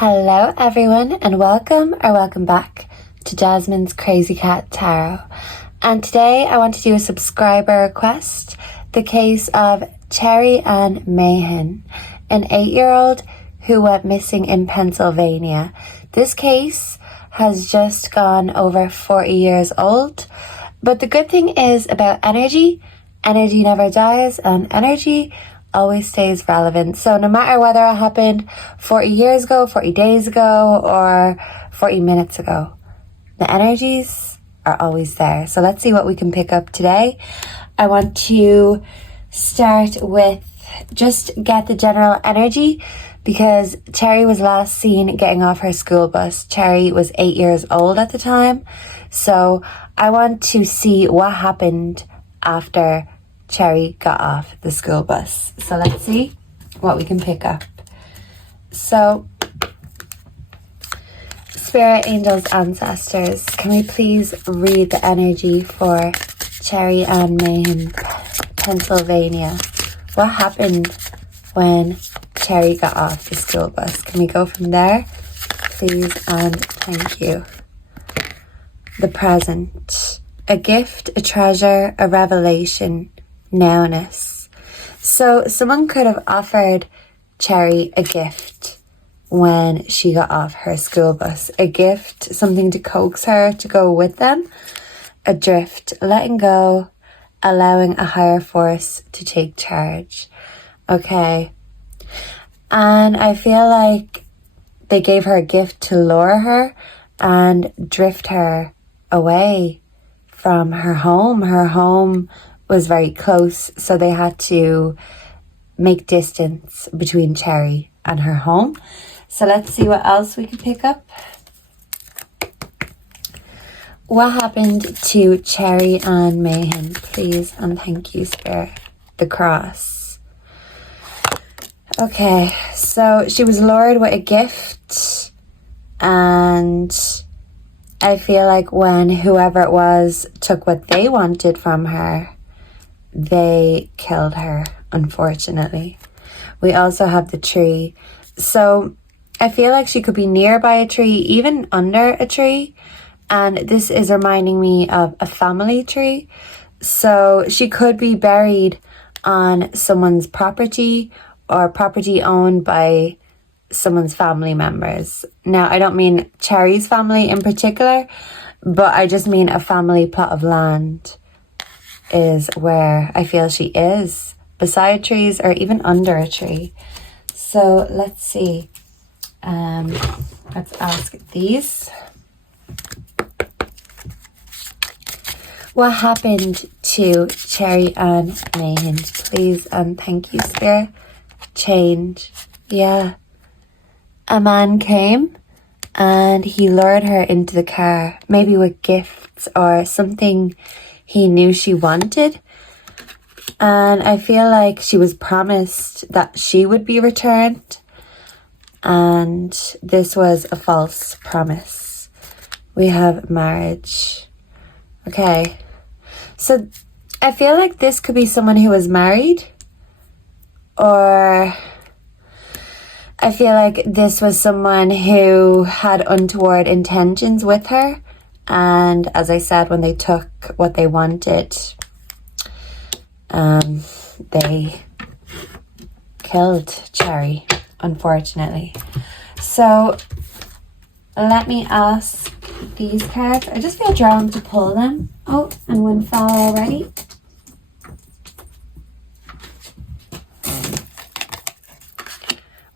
Hello everyone and welcome back to Jasmine's Crazy Cat Tarot. And today I want to do a subscriber request, the case of Cherrie and Mahan, an 8-year-old who went missing in Pennsylvania. This case has just gone over 40 years old, but the good thing is about energy never dies and energy always stays relevant. So no matter whether it happened 40 years ago, 40 days ago, or 40 minutes ago, the energies are always there. So let's see what we can pick up today. I want to start with just get the general energy because Cherrie was last seen getting off her school bus. Cherrie was 8 years old at the time. So I want to see what happened after Cherrie got off the school bus. So let's see what we can pick up. So, Spirit, Angels, Ancestors, can we please read the energy for Cherrie and Mahan, Pennsylvania? What happened when Cherrie got off the school bus? Can we go from there, please, and thank you. The present, a gift, a treasure, a revelation, nowness. So someone could have offered Cherrie a gift when she got off her school bus. A gift, something to coax her to go with them. Adrift, letting go, allowing a higher force to take charge. Okay. And I feel like they gave her a gift to lure her and drift her away from her home. Her home was very close, so they had to make distance between Cherrie and her home. So let's see what else we can pick up. What happened to Cherrie and Mahan, please, and thank you, Spirit. The cross. Okay, so she was lured with a gift, and I feel like when whoever it was took what they wanted from her, they killed her, unfortunately. We also have the tree. So I feel like she could be nearby a tree, even under a tree. And this is reminding me of a family tree. So she could be buried on someone's property or property owned by someone's family members. Now, I don't mean Cherrie's family in particular, but I just mean a family plot of land is where I feel she is, beside trees or even under a tree. So let's see. Let's ask these. What happened to Cherrie and Mahan, please, and thank you, Spirit. Change. Yeah. A man came and he lured her into the car, maybe with gifts or something he knew she wanted. And I feel like she was promised that she would be returned. And this was a false promise. We have marriage. Okay. So I feel like this could be someone who was married. Or I feel like this was someone who had untoward intentions with her. And as I said, when they took what they wanted, they killed Cherrie, unfortunately. So let me ask these cards. I just feel drawn to pull them. Oh, and one fell already.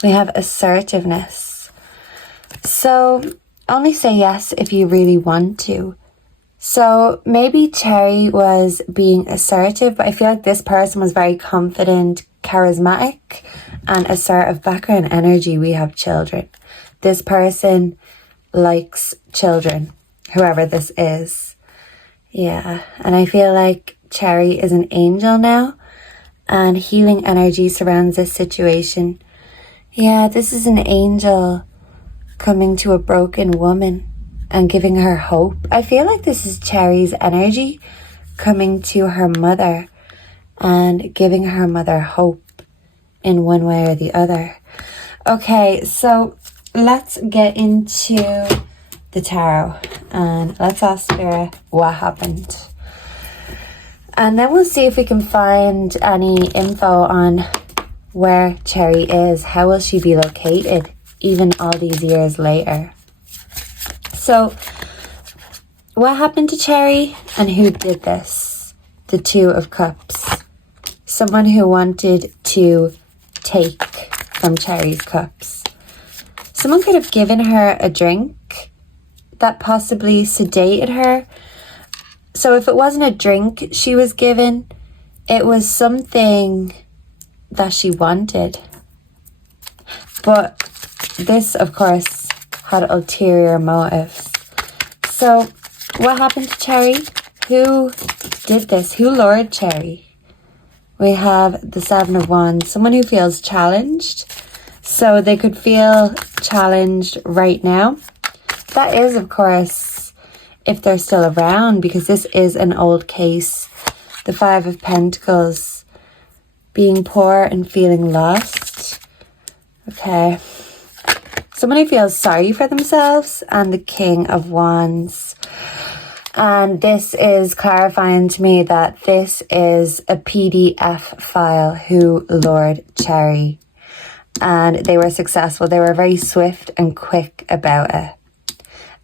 We have assertiveness. So only say yes if you really want to. So maybe Cherrie was being assertive, but I feel like this person was very confident, charismatic, and assertive. Background energy, we have children. This person likes children, whoever this is. Yeah, and I feel like Cherrie is an angel now, and healing energy surrounds this situation. Yeah, this is an angel coming to a broken woman and giving her hope. I feel like this is Cherrie's energy coming to her mother and giving her mother hope in one way or the other. Okay, so let's get into the tarot and let's ask Spirit what happened. And then we'll see if we can find any info on where Cherrie is. How will she be located even all these years later? So, what happened to Cherrie and who did this? The Two of Cups. Someone who wanted to take from Cherrie's cups. Someone could have given her a drink that possibly sedated her. So if it wasn't a drink she was given, it was something that she wanted. But this, of course, had ulterior motives. So what happened to Cherrie? Who did this? Who lured Cherrie? We have the Seven of Wands. Someone who feels challenged. So they could feel challenged right now. That is, of course, if they're still around, because this is an old case. The Five of Pentacles. Being poor and feeling lost. Okay. Someone who feels sorry for themselves. And the King of Wands. And this is clarifying to me that this is a PDF file who lured Cherrie. And they were successful. They were very swift and quick about it.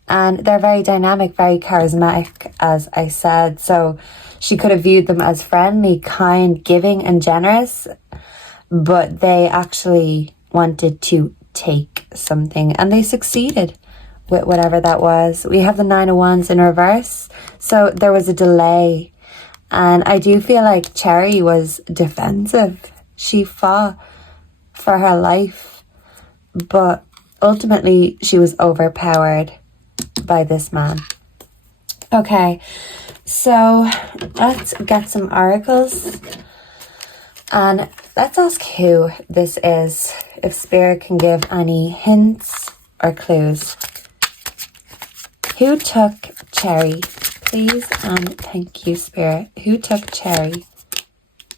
And they're very dynamic, very charismatic, as I said. So she could have viewed them as friendly, kind, giving and generous. But they actually wanted to take something. And they succeeded with whatever that was. We have the Nine of Wands in reverse. So there was a delay. And I do feel like Cherrie was defensive. She fought for her life. But ultimately she was overpowered by this man. Okay, so let's get some oracles. And let's ask who this is. If Spirit can give any hints or clues. Who took Cherrie? Please and thank you, Spirit. Who took Cherrie?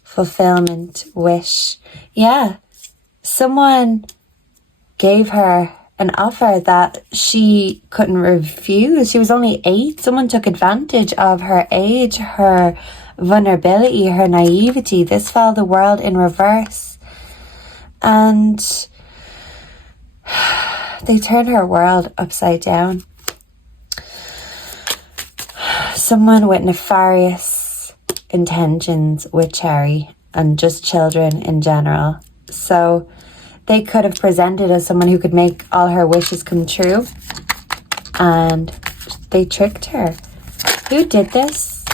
Fulfillment, wish. Yeah, someone gave her an offer that she couldn't refuse. She was only 8. Someone took advantage of her age, her vulnerability, her naivety. This fell the world in reverse. And they turned her world upside down. Someone with nefarious intentions with Cherrie and just children in general. So they could have presented as someone who could make all her wishes come true. And they tricked her. Who did this?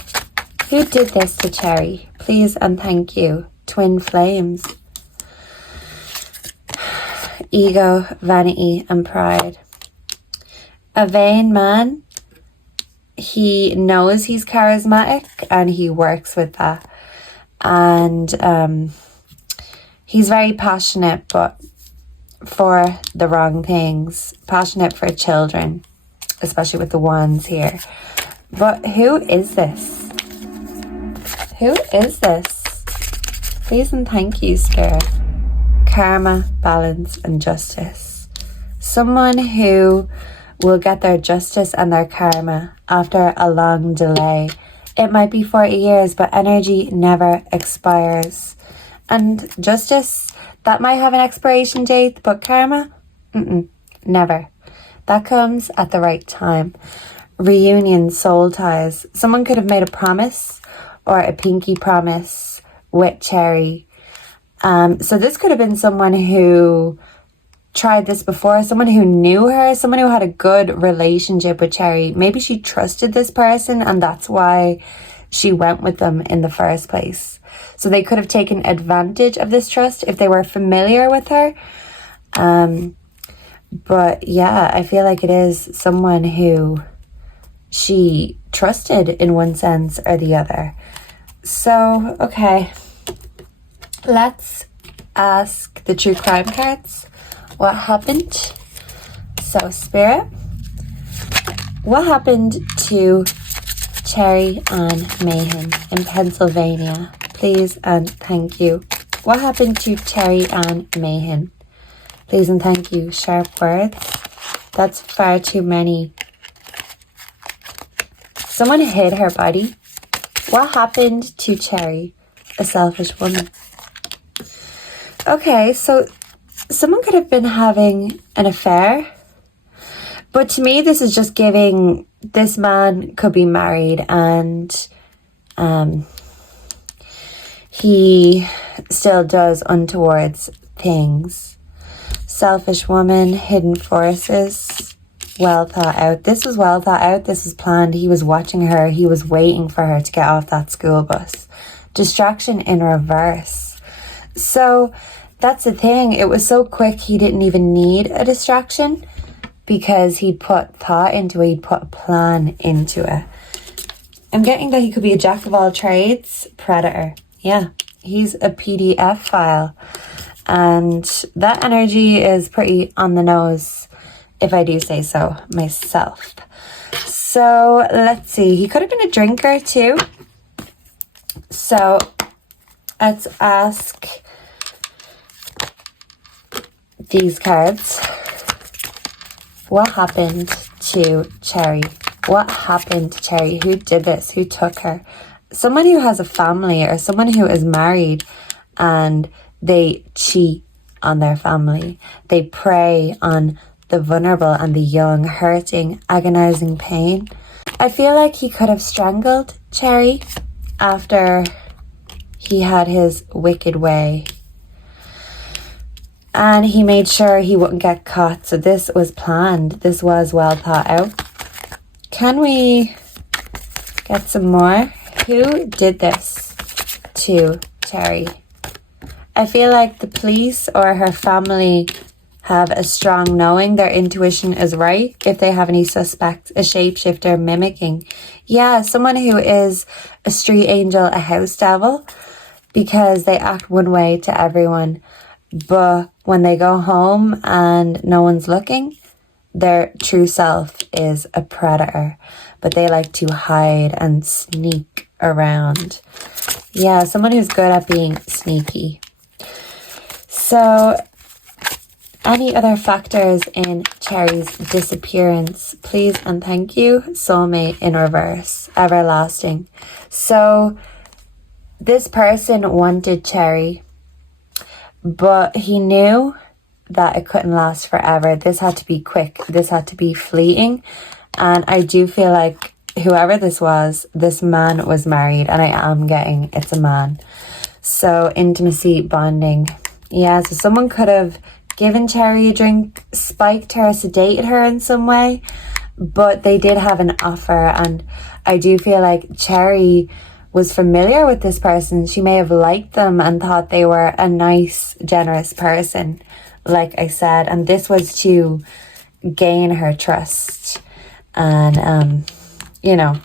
Who did this to Cherrie? Please and thank you. Twin flames. Ego, vanity and pride. A vain man. He knows he's charismatic and he works with that. And he's very passionate, but for the wrong things. Passionate for children, especially with the wands here. But who is this? Who is this? Please and thank you, Spirit. Karma, balance and justice. Someone who will get their justice and their karma after a long delay. It might be 40 years, but energy never expires. And justice, that might have an expiration date, but karma, never. That comes at the right time. Reunion, soul ties. Someone could have made a promise or a pinky promise with Cherrie. So this could have been someone who tried this before, someone who knew her, someone who had a good relationship with Cherrie. Maybe she trusted this person and that's why she went with them in the first place. So they could have taken advantage of this trust if they were familiar with her. But yeah, I feel like it is someone who she trusted in one sense or the other. So, okay. Let's ask the true crime cards what happened. So, Spirit, what happened to Cherrie and Mahan in Pennsylvania? Please and thank you. What happened to Cherrie and Mahan? Please and thank you. Sharp words. That's far too many. Someone hid her body. What happened to Cherrie? A selfish woman. Okay, so someone could have been having an affair. But to me, this is just giving this man could be married and he still does untowards things. Selfish woman, hidden forces, well thought out. This was well thought out. This was planned. He was watching her. He was waiting for her to get off that school bus. Distraction in reverse. So that's the thing. It was so quick he didn't even need a distraction because he'd put thought into it. He'd put a plan into it. I'm getting that he could be a jack of all trades. Predator. Yeah, he's a PDF file. And that energy is pretty on the nose, if I do say so myself. So let's see. He could have been a drinker too. So let's ask these cards. What happened to Cherrie? What happened to Cherrie? Who did this? Who took her? Someone who has a family or someone who is married and they cheat on their family. They prey on the vulnerable and the young, hurting, agonizing pain. I feel like he could have strangled Cherrie after he had his wicked way. And he made sure he wouldn't get caught. So this was planned. This was well thought out. Can we get some more? Who did this to Cherrie? I feel like the police or her family have a strong knowing. Their intuition is right. If they have any suspects, a shapeshifter mimicking. Yeah, someone who is a street angel, a house devil, because they act one way to everyone. But when they go home and no one's looking, their true self is a predator. But they like to hide and sneak around. Yeah, someone who's good at being sneaky. So, any other factors in Cherrie's disappearance? Please and thank you. Soulmate in reverse. Everlasting. So, this person wanted Cherrie, but he knew that it couldn't last forever. This had to be quick. This had to be fleeting. And I do feel like whoever this was, this man was married. And I am getting it's a man. So, intimacy, bonding. Yeah, so someone could have given Cherrie a drink, spiked her, sedated her in some way, but they did have an offer, and I do feel like Cherrie was familiar with this person. She may have liked them and thought they were a nice, generous person, like I said, and this was to gain her trust and, you know,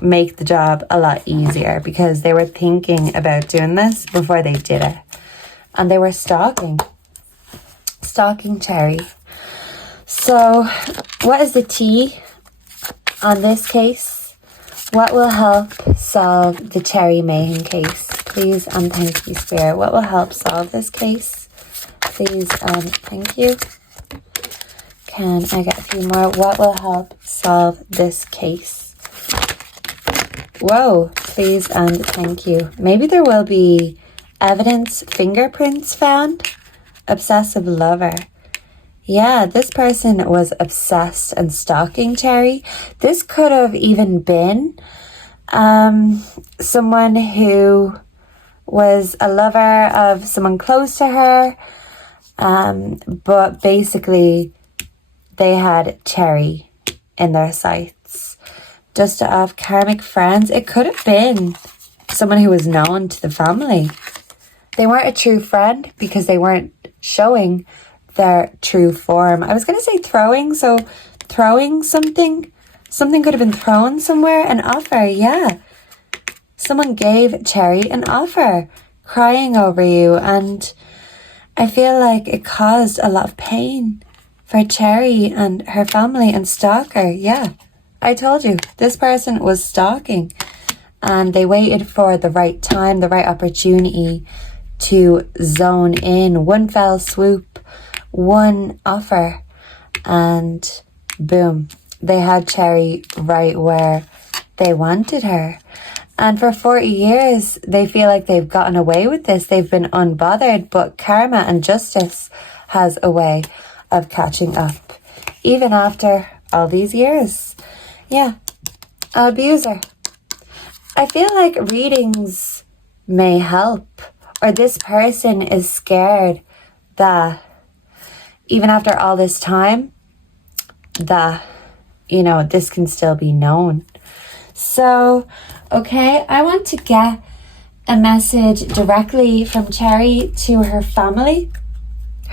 make the job a lot easier because they were thinking about doing this before they did it. And they were stalking Cherrie. So, what is the tea on this case? What will help solve the Cherrie Mahan case? Please and thank you, Spirit. What will help solve this case? Please and thank you. Can I get a few more? What will help solve this case? Whoa, please and thank you. Maybe there will be evidence, fingerprints found. Obsessive lover. Yeah, this person was obsessed and stalking Cherrie. This could have even been someone who was a lover of someone close to her. But basically, they had Cherrie in their sights. Just off karmic friends. It could have been someone who was known to the family. They weren't a true friend because they weren't showing their true form. I was going to say throwing, so throwing something. Something could have been thrown somewhere. An offer, yeah. Someone gave Cherrie an offer, crying over you, and I feel like it caused a lot of pain for Cherrie and her family and stalker. Yeah, I told you, this person was stalking, and they waited for the right time, the right opportunity to zone in. One fell swoop, one offer and boom, they had Cherrie right where they wanted her. And for 40 years, they feel like they've gotten away with this. They've been unbothered, but karma and justice has a way of catching up, even after all these years. Yeah, abuser. I feel like readings may help, or this person is scared that even after all this time, that, you know, this can still be known. So, okay, I want to get a message directly from Cherrie to her family,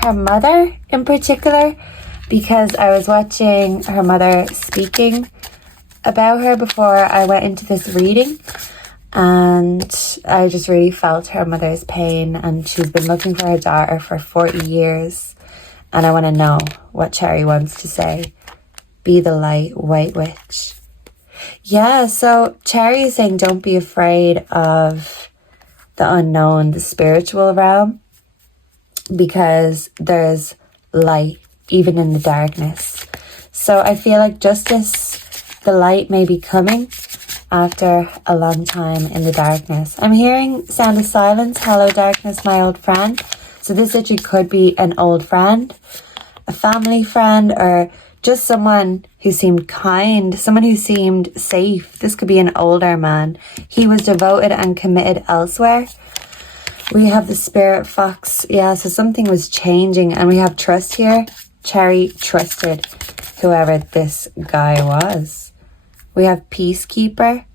her mother in particular, because I was watching her mother speaking about her before I went into this reading, and I just really felt her mother's pain, and she's been looking for her daughter for 40 years, and I want to know what Cherrie wants to say. Be the light, white witch. Yeah, so Cherrie is saying don't be afraid of the unknown, the spiritual realm, because there's light even in the darkness. So I feel like justice, the light may be coming after a long time in the darkness. I'm hearing sound of silence. Hello darkness, my old friend. So this literally could be an old friend, a family friend, or just someone who seemed kind, someone who seemed safe. This could be an older man. He was devoted and committed elsewhere. We have the spirit fox. Yeah, so something was changing, and we have trust here. Cherrie trusted whoever this guy was. We have peacekeeper.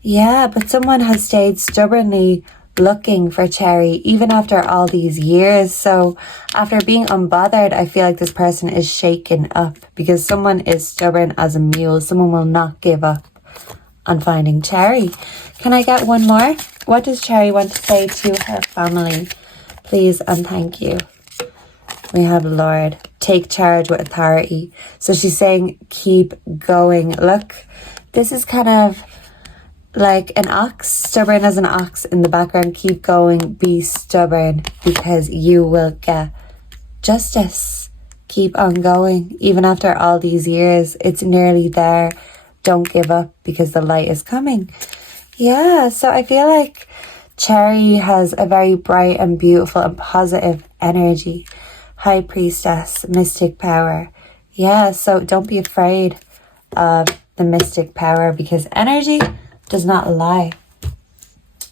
Yeah, but someone has stayed stubbornly looking for Cherrie even after all these years. So after being unbothered, I feel like this person is shaken up because someone is stubborn as a mule. Someone will not give up on finding Cherrie. Can I get one more? What does Cherrie want to say to her family? Please and thank you. We have Lord, take charge with authority. So she's saying keep going. Look, this is kind of like an ox, stubborn as an ox in the background. Keep going, be stubborn, because you will get justice. Keep on going, even after all these years. It's nearly there. Don't give up, because the light is coming. Yeah, so I feel like Cherrie has a very bright and beautiful and positive energy. High priestess, mystic power. Yeah, so don't be afraid of the mystic power, because energy does not lie.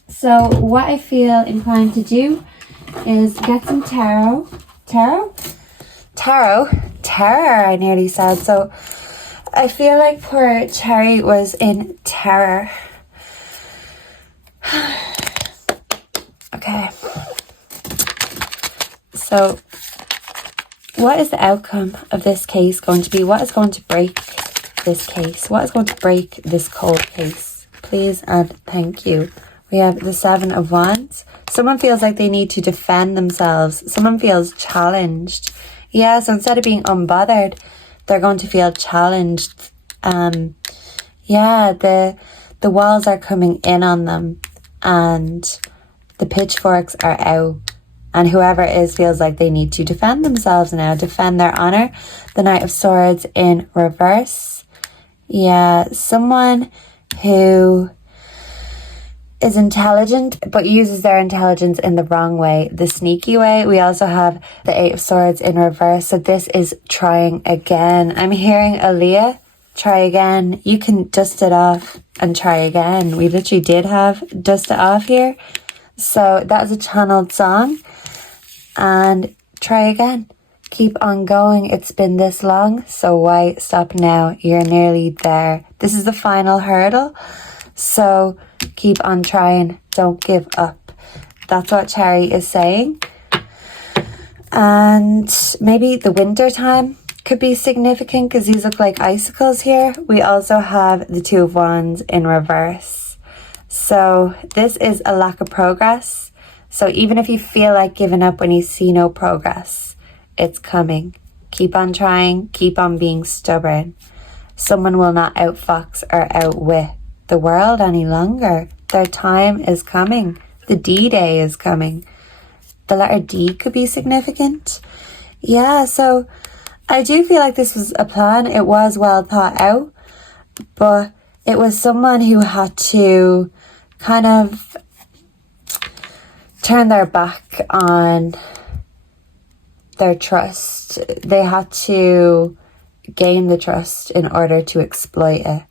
So what I feel inclined to do is get some tarot, I nearly said. So I feel like poor Cherrie was in terror. Okay. So what is the outcome of this case going to be? What is going to break this case? What is going to break this cold case? Please and thank you. We have the 7 of Wands. Someone feels like they need to defend themselves. Someone feels challenged. Yeah, so instead of being unbothered, they're going to feel challenged. Yeah, the walls are coming in on them, and the pitchforks are out. And whoever it is feels like they need to defend themselves now, defend their honor. The Knight of Swords in reverse. Yeah, someone who is intelligent but uses their intelligence in the wrong way, the sneaky way. We also have the 8 of Swords in reverse. So this is trying again. I'm hearing Aaliyah, try again. You can dust it off and try again. We literally did have dust it off here. So that is a channeled song. And try again. Keep on going. It's been this long, so why stop now? You're nearly there. This is the final hurdle. So keep on trying. Don't give up. That's what Cherrie is saying. And maybe the winter time could be significant because these look like icicles here. We also have the 2 of Wands in reverse. So this is a lack of progress. So even if you feel like giving up when you see no progress, it's coming. Keep on trying. Keep on being stubborn. Someone will not outfox or outwit the world any longer. Their time is coming. The D-Day is coming. The letter D could be significant. Yeah, so I do feel like this was a plan. It was well thought out, but it was someone who had to kind of turn their back on their trust. They had to gain the trust in order to exploit it.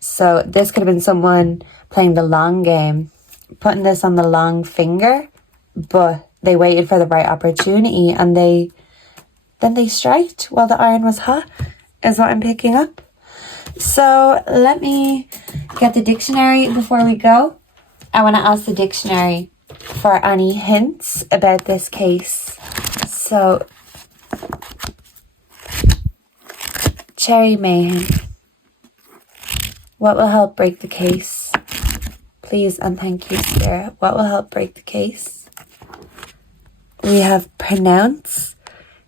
So this could have been someone playing the long game, putting this on the long finger, but they waited for the right opportunity and then they striked while the iron was hot, is what I'm picking up. So let me get the dictionary before we go. I want to ask the dictionary for any hints about this case. So, Cherrie Mahan, what will help break the case? Please and thank you, Spirit. What will help break the case? We have pronounce.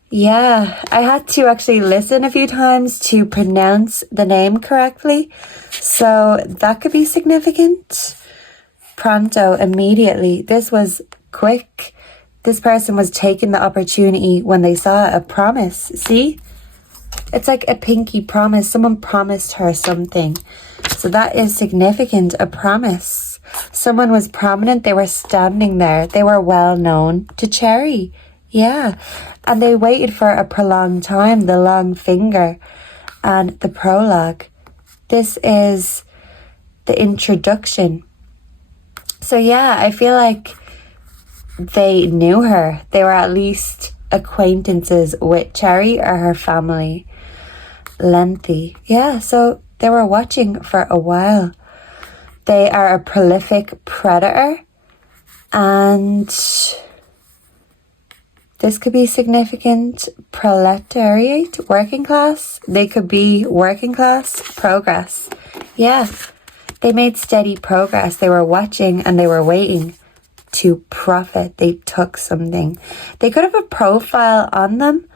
Yeah, I had to actually listen a few times to pronounce the name correctly. So that could be significant. Pronto, immediately. This was quick. This person was taking the opportunity when they saw a promise. See? It's like a pinky promise. Someone promised her something. So that is significant, a promise. Someone was prominent. They were standing there. They were well known to Cherrie. Yeah. And they waited for a prolonged time, the long finger and the prologue. This is the introduction. So yeah, I feel like they knew her. They were at least acquaintances with Cherrie or her family. Lengthy. Yeah, so they were watching for a while. They are a prolific predator, and this could be significant. Proletariat, working class. They could be working class. Progress. Yeah, they made steady progress. They were watching and they were waiting to profit. They took something. They could have a profile on them,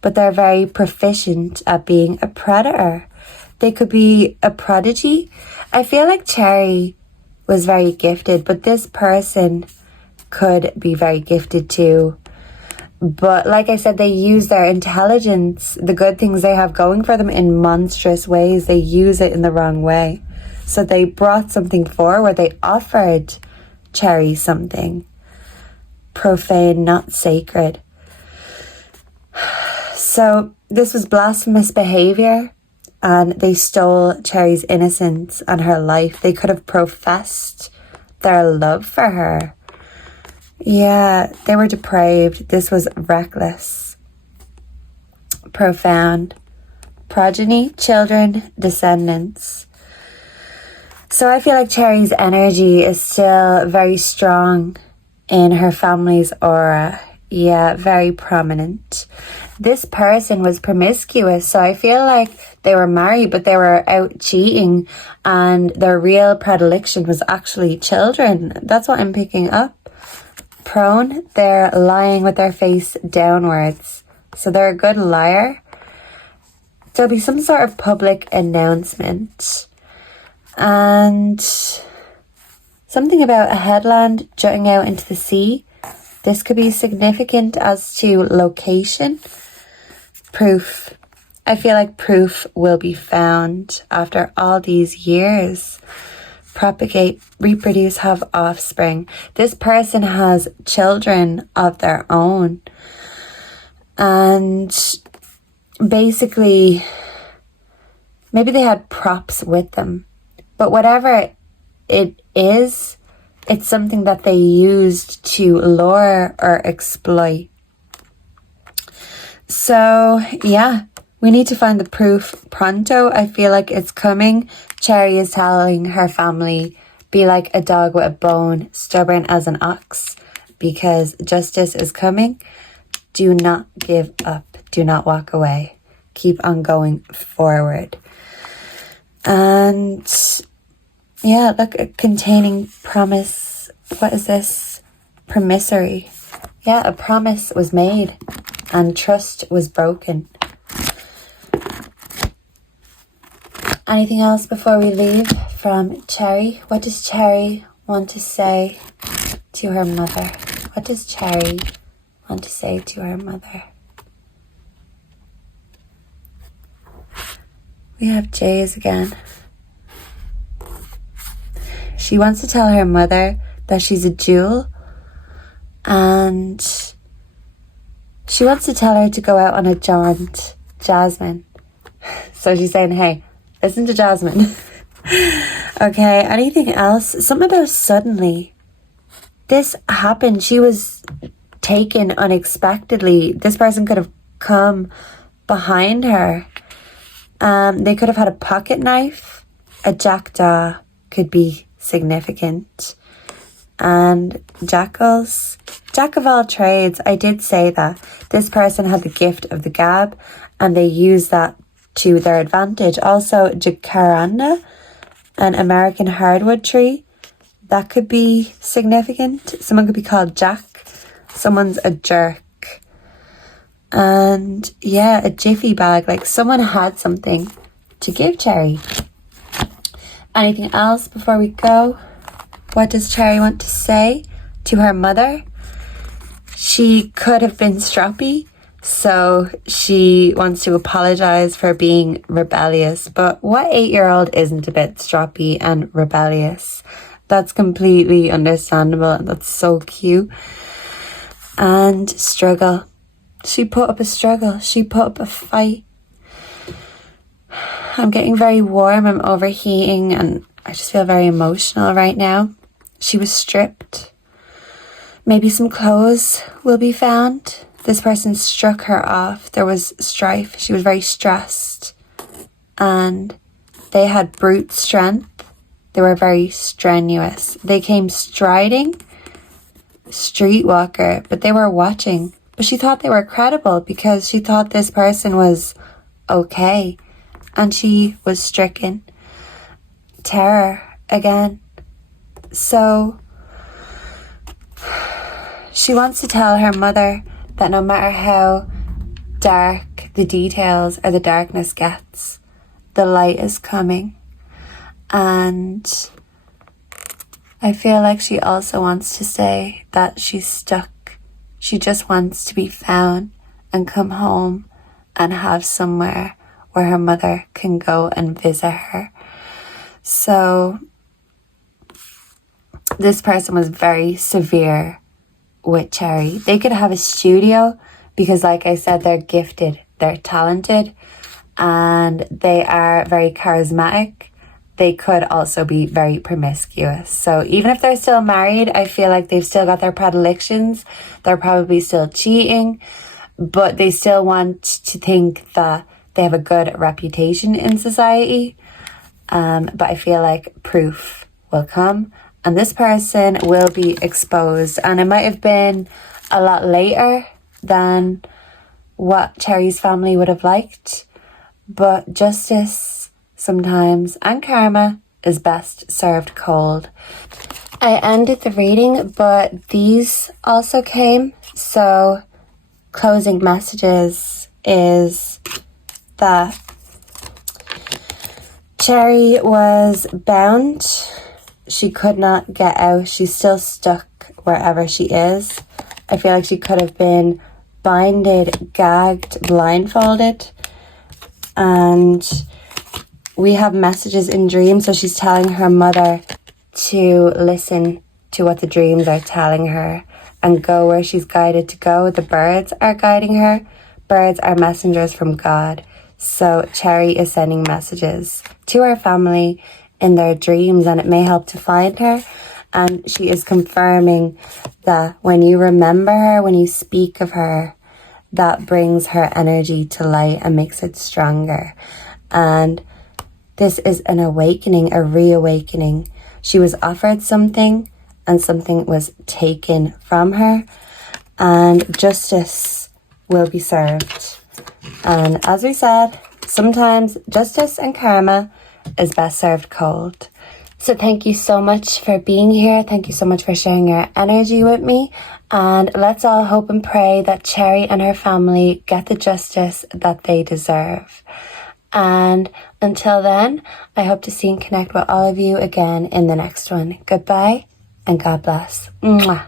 but they're very proficient at being a predator. They could be a prodigy. I feel like Cherrie was very gifted, but this person could be very gifted too. But like I said, they use their intelligence, the good things they have going for them, in monstrous ways. They use it in the wrong way. So they brought something forward. They offered Cherrie something profane, not sacred. So this was blasphemous behavior, and they stole Cherrie's innocence and her life. They could have professed their love for her. Yeah, they were depraved. This was reckless. Profound. Progeny, children, descendants. So I feel like Cherrie's energy is still very strong in her family's aura. Yeah, very prominent. This person was promiscuous, so I feel like they were married, but they were out cheating, and their real predilection was actually children. That's what I'm picking up. Prone, they're lying with their face downwards. So they're a good liar. There'll be some sort of public announcement. And something about a headland jutting out into the sea. This could be significant as to location. Proof. I feel like proof will be found after all these years. Propagate, reproduce, have offspring. This person has children of their own. And basically, maybe they had props with them. But whatever it is, it's something that they used to lure or exploit. So, yeah, we need to find the proof pronto. I feel like it's coming. Cherrie is telling her family, be like a dog with a bone, stubborn as an ox, because justice is coming. Do not give up. Do not walk away. Keep on going forward. And yeah, look, containing promise. What is this? Promissory. Yeah, a promise was made and trust was broken. Anything else before we leave from Cherrie? What does Cherrie want to say to her mother? What does Cherrie want to say to her mother? We have J's again. She wants to tell her mother that she's a jewel, and she wants to tell her to go out on a jaunt. Jasmine. So she's saying, hey, listen to Jasmine. Okay, anything else? Something about suddenly. This happened. She was taken unexpectedly. This person could have come behind her. They could have had a pocket knife. A jackdaw could be significant. And jackals. Jack of all trades. I did say that. This person had the gift of the gab, and they used that to their advantage. Also, jacaranda, an American hardwood tree. That could be significant. Someone could be called Jack. Someone's a jerk. And yeah, a jiffy bag. Like someone had something to give Cherrie. Anything else before we go? What does Cherrie want to say to her mother? She could have been stroppy, so she wants to apologize for being rebellious. But what 8-year-old isn't a bit stroppy and rebellious? That's completely understandable, and that's so cute. And struggle. She put up a struggle. She put up a fight. I'm getting very warm. I'm overheating, and I just feel very emotional right now. She was stripped. Maybe some clothes will be found. This person struck her off. There was strife. She was very stressed. And they had brute strength. They were very strenuous. They came striding, streetwalker, but they were watching. But she thought they were credible because she thought this person was okay. And she was stricken. Terror again. So she wants to tell her mother that no matter how dark the details or the darkness gets, the light is coming. And I feel like she also wants to say that she's stuck. She just wants to be found and come home and have somewhere where her mother can go and visit her. So this person was very severe with Cherrie. They could have a studio because, like I said, they're gifted, they're talented, and they are very charismatic. They could also be very promiscuous. So even if they're still married, I feel like they've still got their predilections. They're probably still cheating, but they still want to think that they have a good reputation in society. But I feel like proof will come, and this person will be exposed. And it might have been a lot later than what Cherrie's family would have liked, but justice sometimes and karma is best served cold. I ended the reading, but these also came. So closing messages is that Cherrie was bound. She could not get out. She's still stuck wherever she is. I feel like she could have been binded, gagged, blindfolded. And we have messages in dreams. So she's telling her mother to listen to what the dreams are telling her and go where she's guided to go. The birds are guiding her. Birds are messengers from God. So Cherrie is sending messages to her family in their dreams, and it may help to find her. And she is confirming that when you remember her, when you speak of her, that brings her energy to light and makes it stronger. And this is an awakening, a reawakening. She was offered something and something was taken from her, and justice will be served. And as we said, sometimes justice and karma is best served cold. So thank you so much for being here. Thank you so much for sharing your energy with me. And let's all hope and pray that Cherrie and her family get the justice that they deserve. And until then, I hope to see and connect with all of you again in the next one. Goodbye and God bless. Mwah.